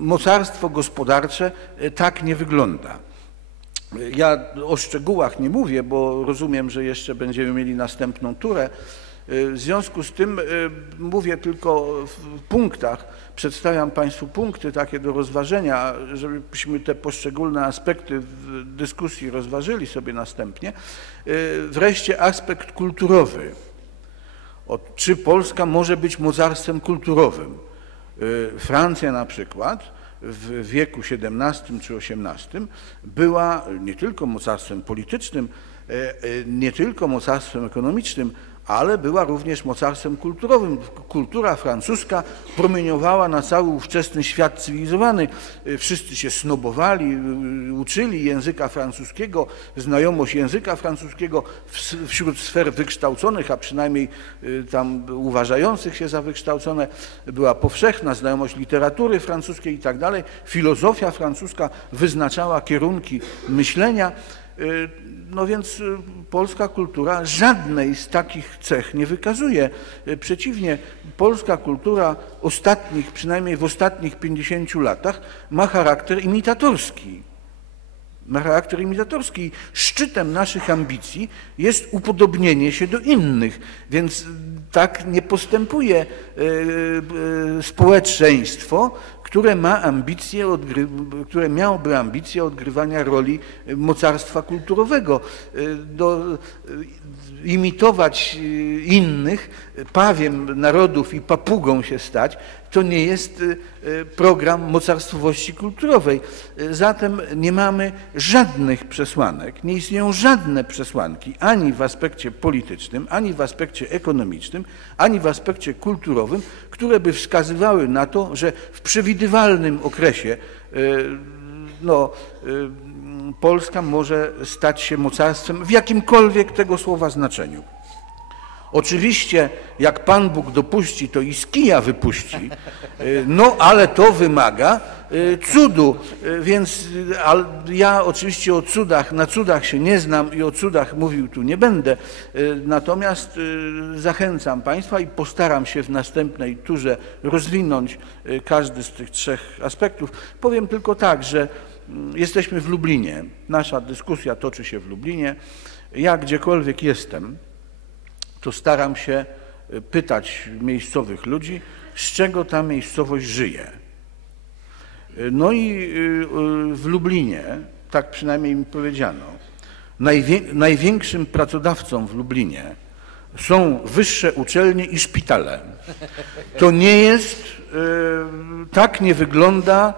mocarstwo gospodarcze tak nie wygląda. Ja o szczegółach nie mówię, bo rozumiem, że jeszcze będziemy mieli następną turę. W związku z tym mówię tylko w punktach, przedstawiam Państwu punkty takie do rozważenia, żebyśmy te poszczególne aspekty w dyskusji rozważyli sobie następnie. Wreszcie aspekt kulturowy. Czy Polska może być mocarstwem kulturowym? Francja na przykład w wieku XVII czy XVIII była nie tylko mocarstwem politycznym, nie tylko mocarstwem ekonomicznym, ale była również mocarstwem kulturowym. Kultura francuska promieniowała na cały ówczesny świat cywilizowany. Wszyscy się snobowali, uczyli języka francuskiego, znajomość języka francuskiego wśród sfer wykształconych, a przynajmniej tam uważających się za wykształcone, była powszechna znajomość literatury francuskiej i tak dalej. Filozofia francuska wyznaczała kierunki myślenia. No więc polska kultura żadnej z takich cech nie wykazuje. Przeciwnie, polska kultura ostatnich, przynajmniej w ostatnich 50 latach ma charakter imitatorski. Ma charakter imitatorski. Szczytem naszych ambicji jest upodobnienie się do innych, więc tak nie postępuje społeczeństwo, które ma ambicje, które miałoby ambicje odgrywania roli mocarstwa kulturowego, do, imitować innych, pawiem narodów i papugą się stać, to nie jest program mocarstwowości kulturowej. Zatem nie mamy żadnych przesłanek, nie istnieją żadne przesłanki ani w aspekcie politycznym, ani w aspekcie ekonomicznym, ani w aspekcie kulturowym, które by wskazywały na to, że w przewidywalnym okresie no, Polska może stać się mocarstwem w jakimkolwiek tego słowa znaczeniu. Oczywiście, jak Pan Bóg dopuści, to i z kija wypuści, no ale to wymaga cudu, więc ja oczywiście o cudach, na cudach się nie znam i o cudach mówił tu nie będę, natomiast zachęcam Państwa i postaram się w następnej turze rozwinąć każdy z tych trzech aspektów. Powiem tylko tak, że jesteśmy w Lublinie, nasza dyskusja toczy się w Lublinie, ja gdziekolwiek jestem, to staram się pytać miejscowych ludzi, z czego ta miejscowość żyje. No i w Lublinie, tak przynajmniej mi powiedziano, największym pracodawcą w Lublinie są wyższe uczelnie i szpitale. To nie jest, tak nie wygląda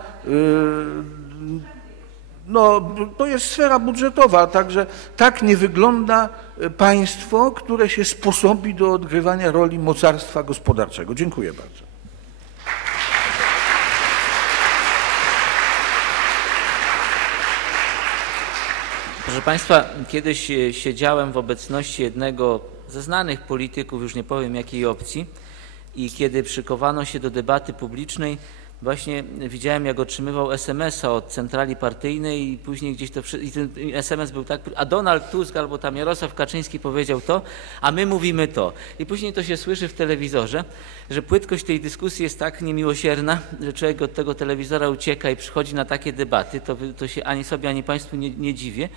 no, to jest sfera budżetowa, także tak nie wygląda państwo, które się sposobi do odgrywania roli mocarstwa gospodarczego. Dziękuję bardzo. Proszę Państwa, kiedyś siedziałem w obecności jednego ze znanych polityków, już nie powiem jakiej opcji, i kiedy przykowano się do debaty publicznej, właśnie widziałem, jak otrzymywał SMS-a od centrali partyjnej i później gdzieś to, i ten SMS był tak, a Donald Tusk albo tam Jarosław Kaczyński powiedział to, a my mówimy to. I później to się słyszy w telewizorze, że płytkość tej dyskusji jest tak niemiłosierna, że człowiek od tego telewizora ucieka i przychodzi na takie debaty, to, to się ani sobie, ani Państwu nie, nie dziwię.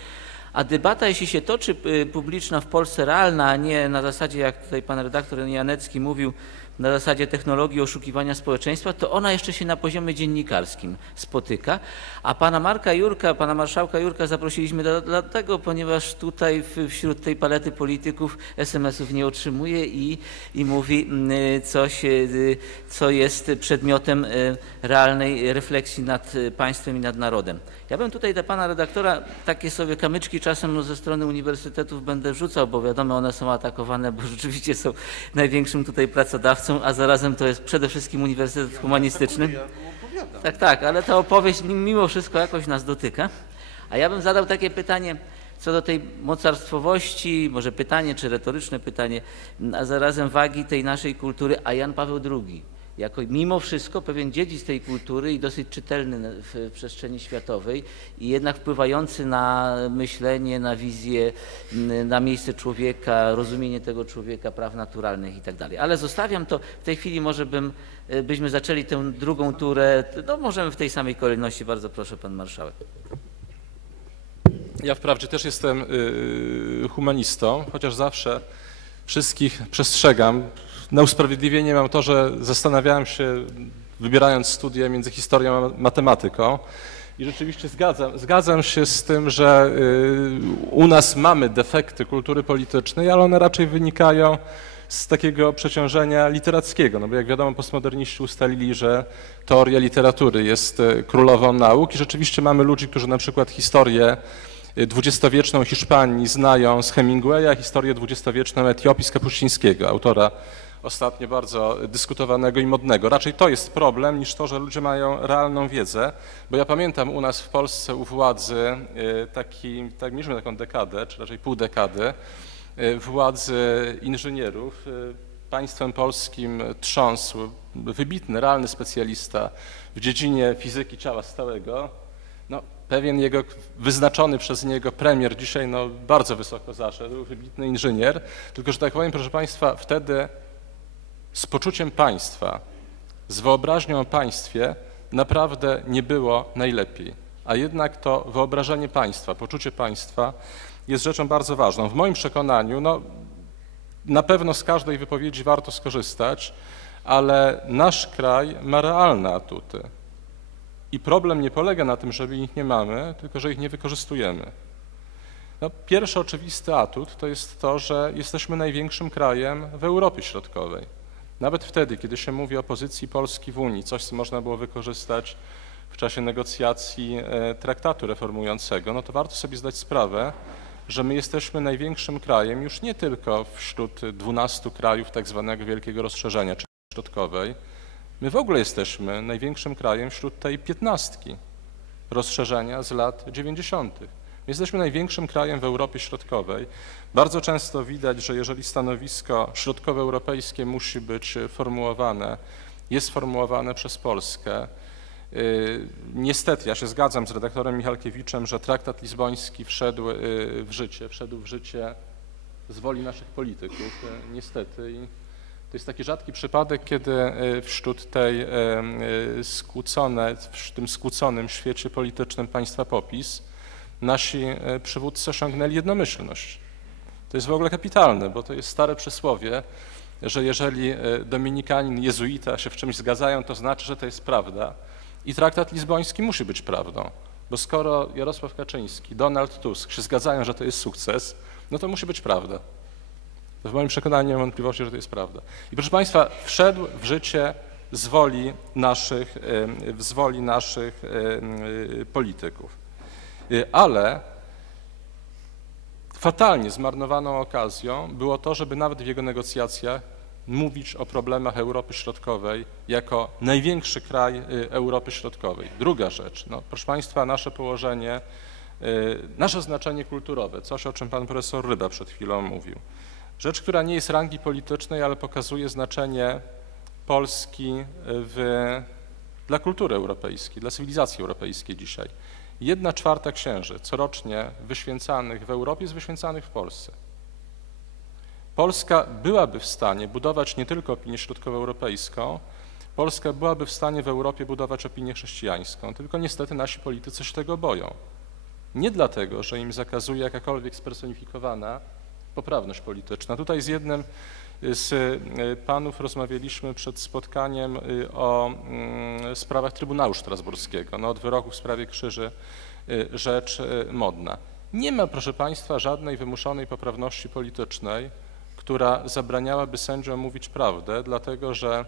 A debata, jeśli się toczy publiczna w Polsce realna, a nie na zasadzie, jak tutaj pan redaktor Janecki mówił, na zasadzie technologii oszukiwania społeczeństwa, to ona jeszcze się na poziomie dziennikarskim spotyka. A pana Marka Jurka, pana marszałka Jurka zaprosiliśmy dlatego, ponieważ tutaj wśród tej palety polityków SMS-ów nie otrzymuje i, i mówi coś, co jest przedmiotem realnej refleksji nad państwem i nad narodem. Ja bym tutaj do pana redaktora takie sobie kamyczki czasem no, ze strony uniwersytetów będę wrzucał, bo wiadomo, one są atakowane, bo rzeczywiście są największym tutaj pracodawcą, a zarazem to jest przede wszystkim Uniwersytet Humanistyczny. Tak, tak, ale ta opowieść mimo wszystko jakoś nas dotyka. A ja bym zadał takie pytanie co do tej mocarstwowości, może pytanie czy retoryczne pytanie, a zarazem wagi tej naszej kultury, a Jan Paweł II jako mimo wszystko pewien dziedzic tej kultury i dosyć czytelny w przestrzeni światowej i jednak wpływający na myślenie, na wizję, na miejsce człowieka, rozumienie tego człowieka, praw naturalnych i tak. Ale zostawiam to, w tej chwili może bym, e, byśmy zaczęli tę drugą turę, no możemy w tej samej kolejności, bardzo proszę pan marszałek. Ja wprawdzie też jestem y, humanistą, chociaż zawsze wszystkich przestrzegam. Na usprawiedliwienie mam to, że zastanawiałem się, wybierając studia między historią a matematyką. I rzeczywiście zgadzam, zgadzam się z tym, że y, u nas mamy defekty kultury politycznej, ale one raczej wynikają z takiego przeciążenia literackiego, no bo jak wiadomo postmoderniści ustalili, że teoria literatury jest y, królową nauk i rzeczywiście mamy ludzi, którzy na przykład historię dwudziestowieczną Hiszpanii znają z Hemingwaya, historię dwudziestowieczną Etiopii z Kapuścińskiego, autora ostatnio bardzo dyskutowanego i modnego. Raczej to jest problem niż to, że ludzie mają realną wiedzę, bo ja pamiętam u nas w Polsce u władzy y, taki, tak mieliśmy taką dekadę, czy raczej pół dekady, y, władzy inżynierów. Y, państwem polskim trząsł wybitny, realny specjalista w dziedzinie fizyki ciała stałego, no, pewien jego, wyznaczony przez niego premier dzisiaj no, bardzo wysoko zaszedł, wybitny inżynier, tylko że tak powiem, proszę Państwa, wtedy z poczuciem państwa, z wyobraźnią o państwie naprawdę nie było najlepiej. A jednak to wyobrażenie państwa, poczucie państwa jest rzeczą bardzo ważną. W moim przekonaniu, no, na pewno z każdej wypowiedzi warto skorzystać, ale nasz kraj ma realne atuty. I problem nie polega na tym, że ich nie mamy, tylko że ich nie wykorzystujemy. No, pierwszy oczywisty atut to jest to, że jesteśmy największym krajem w Europie Środkowej. Nawet wtedy, kiedy się mówi o pozycji Polski w Unii, coś, co można było wykorzystać w czasie negocjacji e, traktatu reformującego, no to warto sobie zdać sprawę, że my jesteśmy największym krajem już nie tylko wśród 12 krajów tak zwanego wielkiego rozszerzenia, czy środkowej, My w ogóle jesteśmy największym krajem wśród tej piętnastki rozszerzenia z lat 90. My jesteśmy największym krajem w Europie Środkowej. Bardzo często widać, że jeżeli stanowisko środkowoeuropejskie musi być formułowane, jest formułowane przez Polskę, y, Niestety, ja się zgadzam z redaktorem Michalkiewiczem, że traktat lizboński wszedł y, w życie, wszedł w życie z woli naszych polityków, y, niestety. To jest taki rzadki przypadek, kiedy wśród tej skłócone, w tym skłóconym świecie politycznym państwa popis nasi przywódcy osiągnęli jednomyślność. To jest w ogóle kapitalne, bo to jest stare przysłowie, że jeżeli dominikanin, jezuita się w czymś zgadzają, to znaczy, że to jest prawda. I traktat lizboński musi być prawdą, bo skoro Jarosław Kaczyński, Donald Tusk się zgadzają, że to jest sukces, no to musi być prawda. W moim przekonaniu nie mam wątpliwości, że to jest prawda. I proszę Państwa, wszedł w życie z woli naszych, z woli naszych polityków. Y, ale fatalnie zmarnowaną okazją było to, żeby nawet w jego negocjacjach mówić o problemach Europy Środkowej jako największy kraj y, Europy Środkowej. Druga rzecz, no, proszę Państwa, nasze położenie, y, nasze znaczenie kulturowe, coś o czym pan profesor Ryba przed chwilą mówił. Rzecz, która nie jest rangi politycznej, ale pokazuje znaczenie Polski w, dla kultury europejskiej, dla cywilizacji europejskiej dzisiaj. Jedna czwarta księży corocznie wyświęcanych w Europie jest wyświęcanych w Polsce. Polska byłaby w stanie budować nie tylko opinię środkowoeuropejską, Polska byłaby w stanie w Europie budować opinię chrześcijańską, tylko niestety nasi politycy się tego boją. Nie dlatego, że im zakazuje jakakolwiek spersonifikowana poprawność polityczna. Tutaj z jednym z y, panów rozmawialiśmy przed spotkaniem y, o mm, sprawach Trybunału Strasburskiego, no od wyroku w sprawie krzyży y, rzecz modna. Nie ma, proszę Państwa, żadnej wymuszonej poprawności politycznej, która zabraniałaby sędziom mówić prawdę, dlatego że